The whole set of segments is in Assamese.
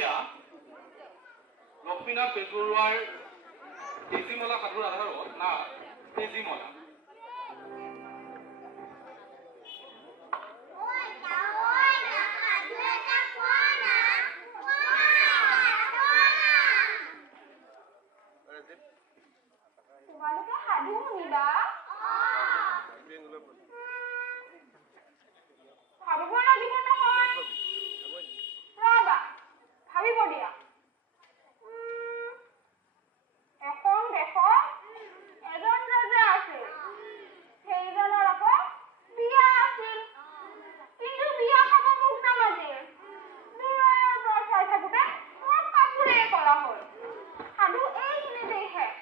এয়া লক্ষ্মীনাথ বেজবৰুৱাৰ তেজীমলা সাধুৰ আধাৰত না তেজীমলা। তোমালোকে সাধু শুনিবা? ভাবিব লাগিব নহয়। ৰবা ভাবিব দিয়া। এখন দেশত এজন ৰজা আছিল। সেইজনৰ আকৌ বিয়া আছিল, কিন্তু বিয়া খাব মুখ নামাতিল। দূৰৰ পৰা চাই থাকোতে মোৰ কাপোৰে কলা হ'ল। সাধু এইখিনিতেই শেষ।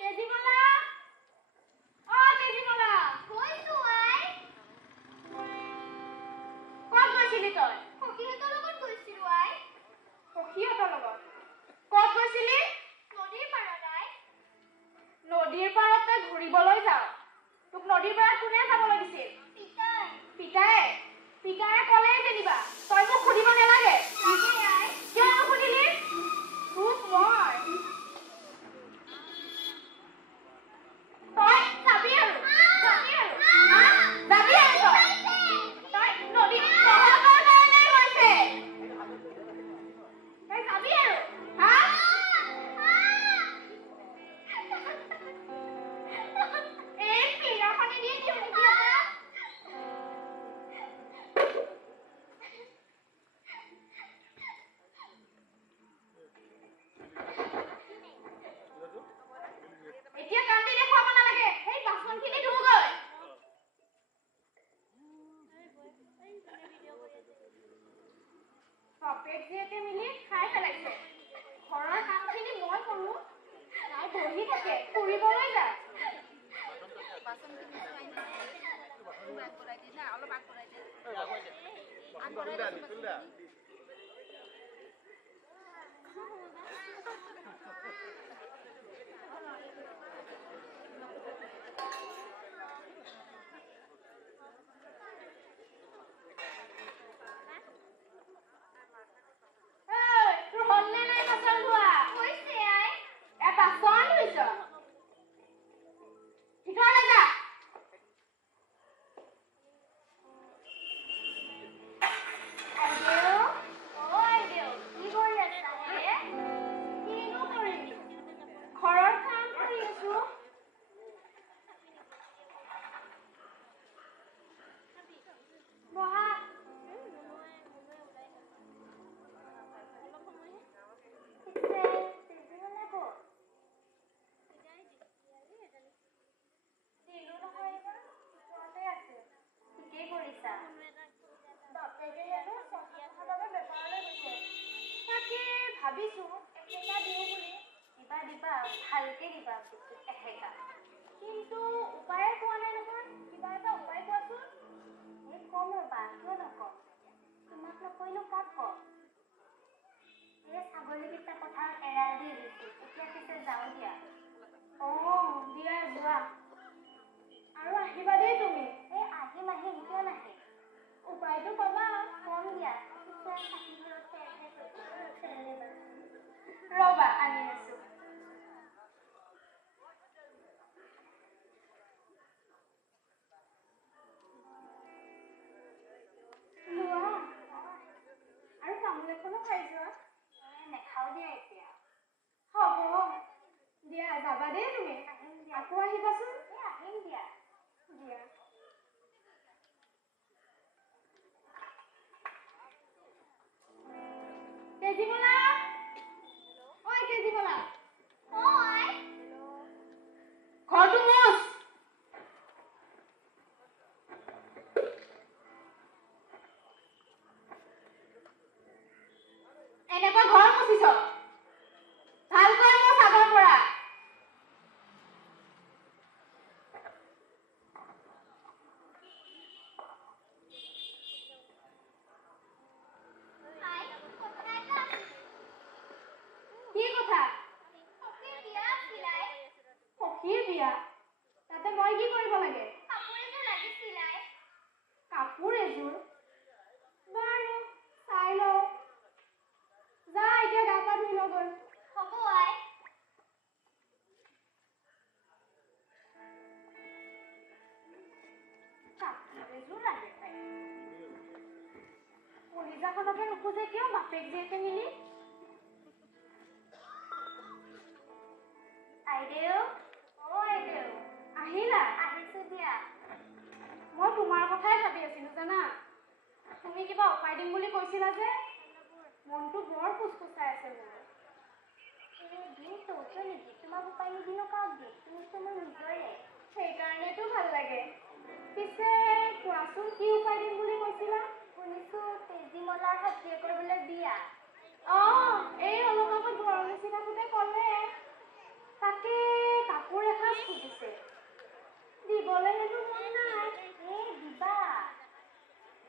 তেজীমলা, অ তেজীমলা। গৈছিলি তই? সখীহঁতৰ লগত গৈছিলো আই। সখীহঁতৰ লগত? ক'ত গৈছিলি? নদীৰ পাৰত আই। নদীৰ পাৰত তই ঘূৰিবলৈ যাৱ? তোক নদীৰ পাৰত কোনে যাবলৈ দিছিল? পিতাই। পিতায়ে? পিতায়ে ক'লে যেনিবা তই মোক সুধিব নালাগে। লাগে আই। কিয় নুসুধিলি? তোক মই তই যাবি আৰু যাবি আৰু যাবি আৰু তই নদী তহঁতৰ কাৰণে হৈছে তই যাবি আৰু হা এই পিৰাখনে দিয়ে দিওঁ নেকি এটা এতিয়া কান্দি দেখুৱাব নালাগে সেই বাচনখিনি ধুগৈ বাপেক জীয়েকে মিলি খাই পেলাইছে ঘৰৰ কামখিনি মই কৰোঁ তাই বহি থাকে ফুৰিবলৈ যায় তোৰ হ'লনে নাই বাচন ধোৱা হৈছে আই। বাচন ধুইছ ভিতৰলৈ যা আইদেউ, অ' আইদেউ, কি কৰি আছা হে? কিনো কৰিম ঘৰৰ কাম কৰি আছো বহা পিছে তেজীমলা ক'ত? দিলো নহয় এইবাৰ ওচৰতে আছে ঠিকেই কৰিছা। বাপেকে হেনো চহৰৰ বাবে বেপাৰলৈ গৈছে তাকে ভাবিছো একেটা দিওঁ বুলি দিবা ভালকে দিবা এসেকা। কিন্তু উপায়ে পোৱা নাই নহয় কিবা এটা উপায় কোৱাচোন এই কম ৰ'বা, কিয় নকম? তোমাক নকৰিনো কাক কম? এই ছাগলীকেইটা পথাৰত এৰাল দি দিছো, এতিয়া পিছে যাওঁ দিয়া। দিয়া যোৱা আৰু আহিবা দেই তুমি এই আহিম কিয় নাহিম? উপায়টো পাবা কম দিয়া। পিছে চাকিবোৰত তেল ৰ'বা আনি আছো লোৱা আৰু তামোল এখনো খাই যোৱা নেখাওঁ দিয়া এতিয়া। হ'ব দিয়া যাবা দেই তুমি আহিম দিয়া। আকৌ আহিবাচোন এই আহিম দিয়া। দিয়া তেজীমলা ঐ তেজীমলা অ' আই। ঘৰটো মোচ এনেকৈ ঘৰ মুচিছ ভালকৈ মোচ আগৰ পৰা আই, কথা এটা আছিল। কি কথা সখীৰ বিয়া আছিল আই। সখীৰ বিয়া তাতে মই কি কৰিব লাগে কাপোৰ এযোৰ লাগিছিল আই। কাপোৰ এযোৰ বাৰু চাই লওঁ যা এতিয়া গা পা ধুই লগৈ হ'ব আই। কাপোৰ এযোৰ লাগে তাই কলিজাখনকে নোখোজে কিয় বাপেক জীয়েকে মিলি আইদেউ, অ' আইদেউ, আহিলা আহিছো দিয়া। মই তোমাৰ কথাই ভাবি আছিলো জানা তুমি কিবা উপায় দিম বুলি কৈছিলা যে মনটো বৰ ফুচফুচাই আছে মোৰ দিম তৌচো নেকি? তোমাক উপায় নিদিনো কাক দিম? তুমিতো মোৰ নিজৰে। সেইকাৰণেতো ভাল লাগে পিছে কোৱাচোন কি উপায় দিম বুলি কৈছিলা শুনিছো তেজীমলাৰ জীয়েকৰ বোলে বিয়া। এই অলপ আগত ঘৰৰ মুচি থাকোঁতে ক'লে তাকে কাপোৰ এসাঁজ খুজিছে দিবলৈ হেনো মন নাই দিবা।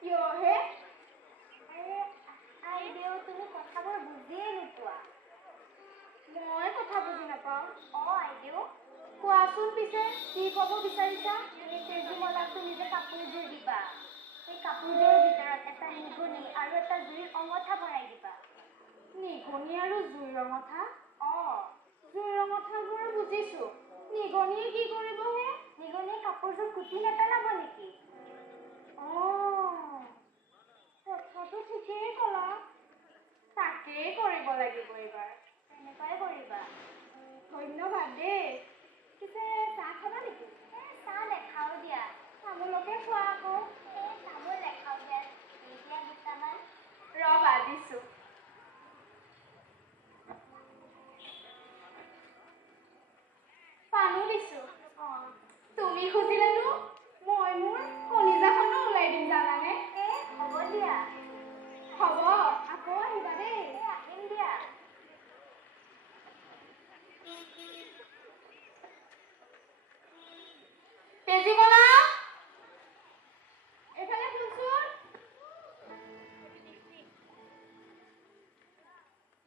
কিয় হে কোৱাচোন পিছে কি ক'ব বিচাৰিছা? তুমি তেজীমলাক তুমি যে কাপোৰযোৰ দিবা, সেই কাপোৰযোৰৰ ভিতৰত এটা নিগনি আৰু এটা জুইৰ অঙঠা ভৰাই দিবা। নিগনি আৰু জুইৰ অঙঠা? জুইৰ অঙঠাবোৰ বুজিছো। নিগনিয়ে কি কৰিব হে? নিগনিয়ে কাপোৰযোৰ কুটি নেপেলাব নেকি? কথাটো ঠিকেই ক'লা। তাকেই কৰিব লাগিব এইবাৰ। তেনেকুৱাই কৰিবা। ধন্যবাদ দেই। পিছে চাহ খাবা নেকি? চাহ নেখাওঁ দিয়া। তামোলকে খোৱা আকৌ। তামোল নেখাওঁ দিয়া। দিয়া দুটামান। ৰবা দিছো। পানো দিছো। তুমি খুজিলেতো মই মোৰ কলিজাখনো ওলাই দিম জানানে? হ'ব দিয়া। হ'ব, আকৌ আহিবা দেই। আহিম দিয়া। তেজীমলা, এইফালে শুনচোন।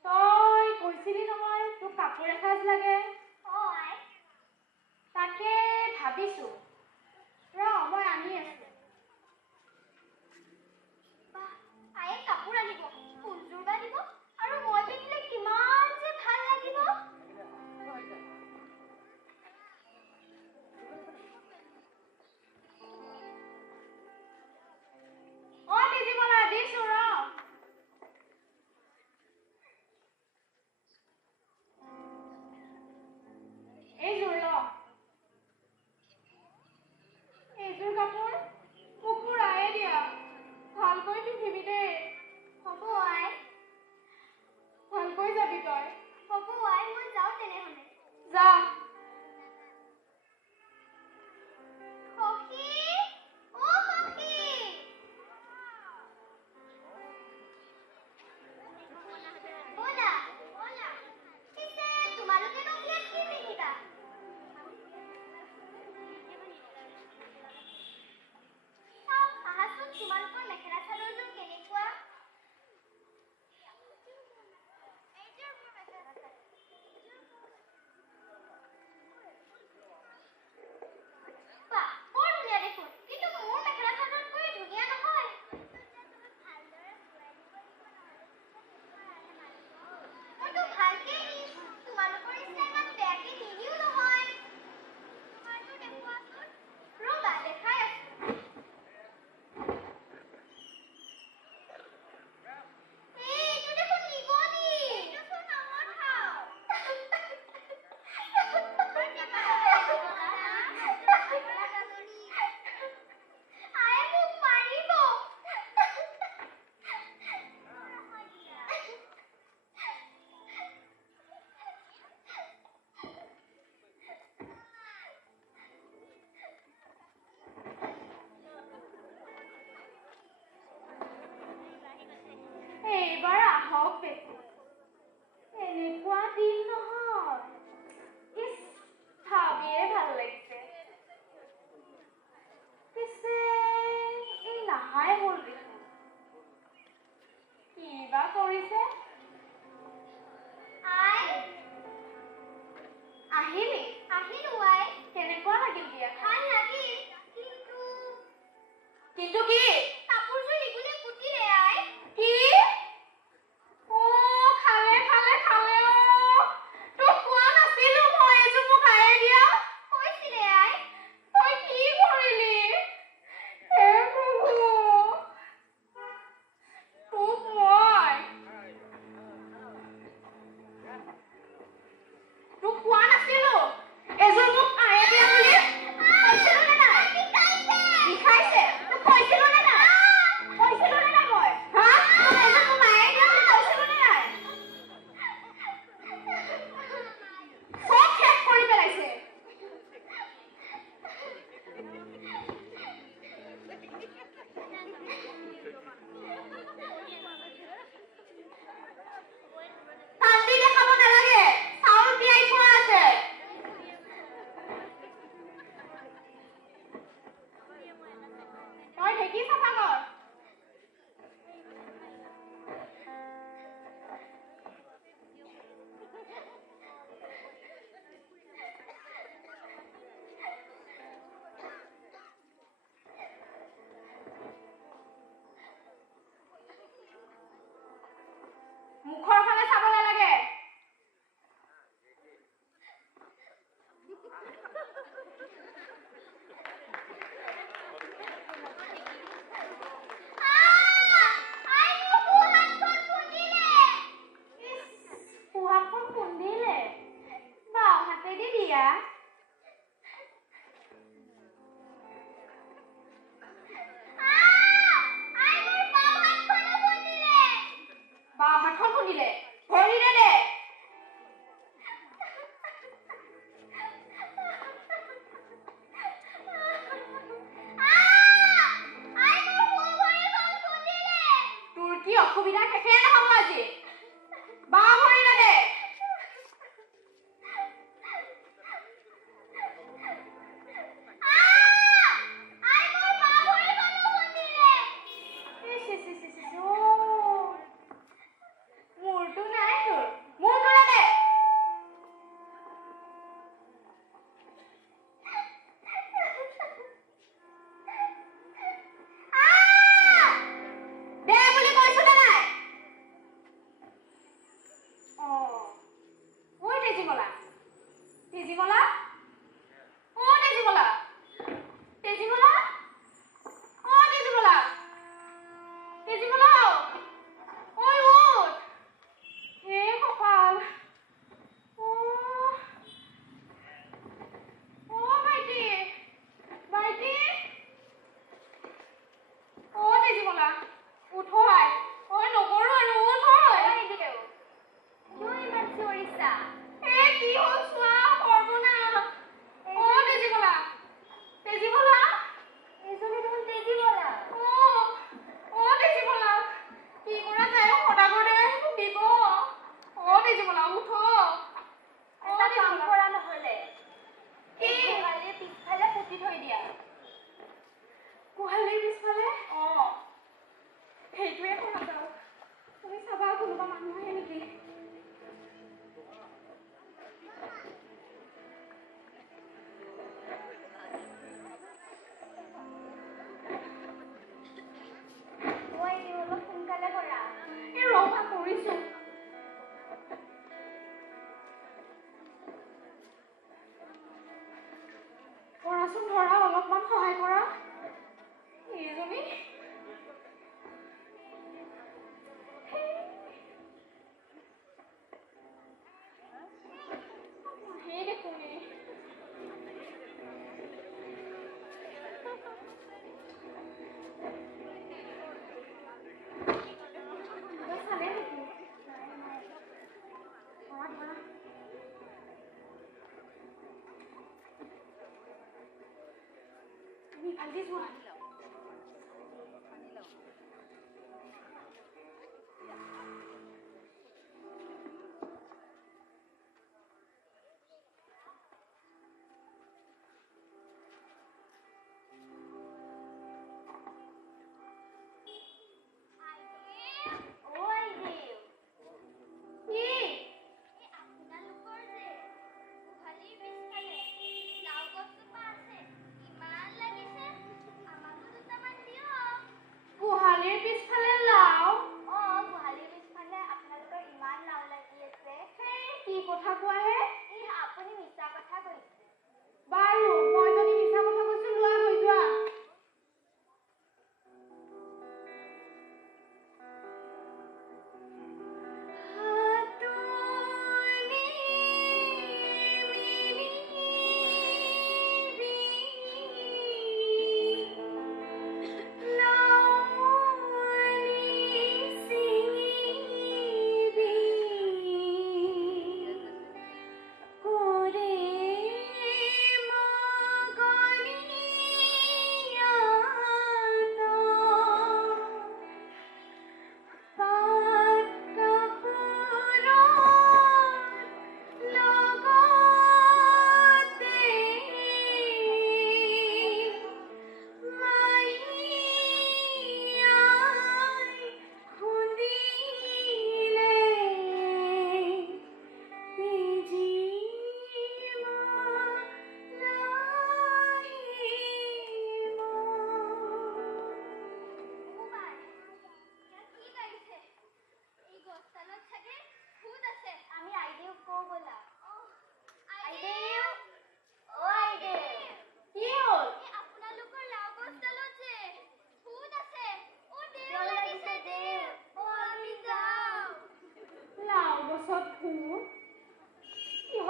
তই কৈছিলি নহয় তোক কাপোৰ এসাঁজ লাগে। আই। তাকে ভাবিছো। ৰ মই আনি আছো। আয়ে কাপোৰ আনিব। কোনযোৰ বা দিব? আৰু মই পিন্ধিলে কিমান যে ভাল লাগিব। তেজীমলা দিছো ৰ। এইযোৰ ল। এইযোৰ কাপোৰ মোক মোৰ আয়ে দিয়া। ভালকৈ পিন্ধিবি দেই। হ'ব আই। ভালকৈ যাবি তই। হ'ব আই, মই যাওঁ তেনেহ'লে। যা। সখী, সখী। ব'লা। পিছে তোমালোকেনো বিয়াত কি পিন্ধিবা? আহাচোন, তোমালোকৰ মেখেলা চাদৰযোৰ কেনেকুৱা? বৰ ধুনীয়া দেখোন, কিন্তু মোৰ মেখেলা চাদৰতকৈ ধুনীয়া নহয়। মইতো ভালকে দিছো, তোমালোকৰ নিচিনা ইমান বেয়াকে নিদিও নহয়। তোমাৰটো দেখুৱাচোন। ৰ'বা, দেখাই আছো। এইটো দেখোন নিগনি। এইটোচোন অঙঠা। আয়ে মোক মাৰিব। এইবাৰ আহক বেছি। এনেকুৱা দিন নহয়। ইছ, ভাবিয়ে ভাল লাগিছে। পিছে এই নাহাই হ'ল দেখোন। কি বা কৰিছে? আই। আহিলি? আহিলো আই। কেনেকুৱা লাগিল বিয়া? ভাল লাগিল, কিন্তু কি? কাপোৰযোৰ নিগুনিয়ে কুটিলে আই। কি? খালে তোক কোৱা নাছিলো মই এইযোৰ মোক আয়ে দিয়া। কৈছিলে আই। তই কি কৰিলি? হে প্ৰভু, তোক কোৱা নাছিলো এইযোৰ মোক আয়ে দিয়া বুলি। কৈছিলো নে নাই? বিষাইছে। তোক কৈছিলো নে নাই? অসুবিধা শেষে নহ'ব আজি বা ভৰিলে দে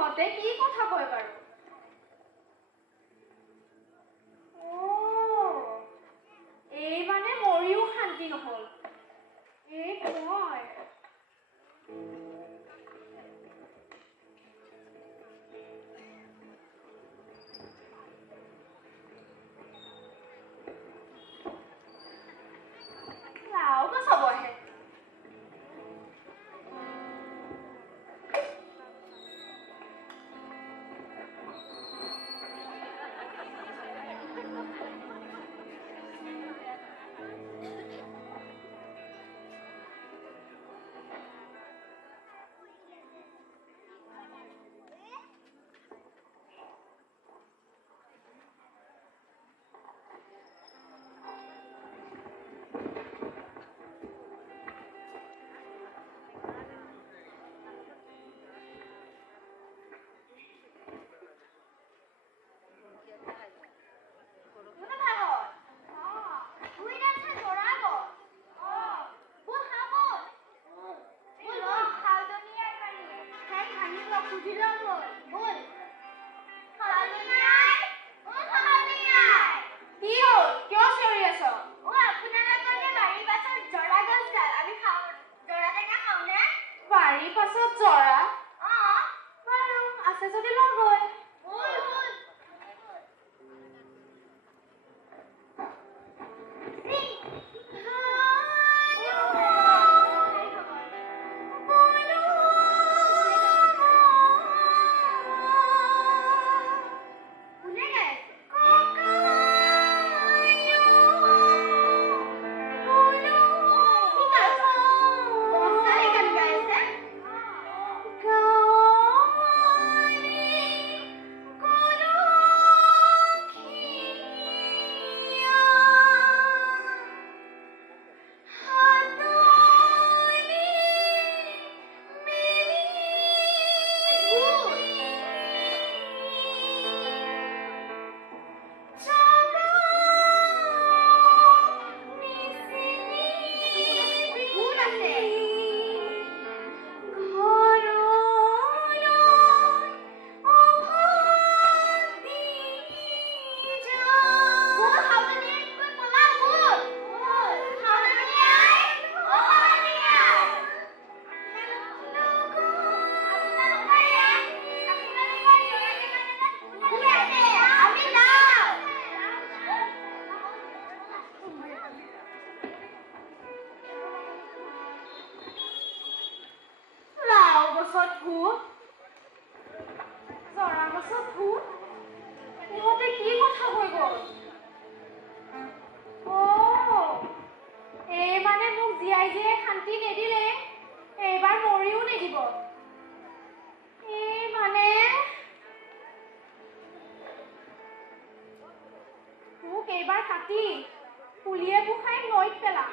ইহঁতে কি কথা কয় বাৰু এই মানে মৰিও শান্তি নহল এই কয় লাও গছ হবহে বুজিলাম মই বল খালনিয়াই ও খালনিয়াই কি হ'ল কিয় চিঞৰি আছ ও আপোনালোকৰ যে বাৰীৰ পাছত জৰা গছডাল আমি খাওঁ জৰা টেঙা খাওঁনে বাৰীৰ পাছত জৰা অ বাৰু আছে যদি লগ গৈ বল বল এইবাৰ কাটি পুলিয়ে বুখাই নৈত পেলা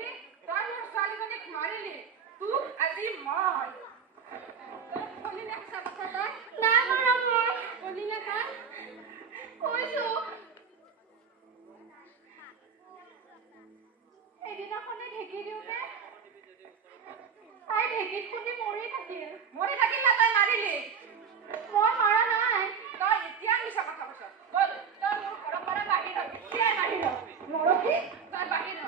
তই মোৰ ছোৱালীজনীক মাৰিলি তোক আজি মই তই কলিনে সঁচা কথা তই নাই মাৰা মই কলিনে তই কৈছো এদিনাখনে ঢেঁকী দিওঁতে তাই ঢেঁকীত খুন্দি মৰি থাকিল না তই মাৰিলি মই মাৰা নাই তই এতিয়া মিছা কথা কৈছ বল তই মোৰ ঘৰৰ পৰা বাহিৰ হ এতিয়াই বাহিৰ হ নৰখি তই বাহিৰ হ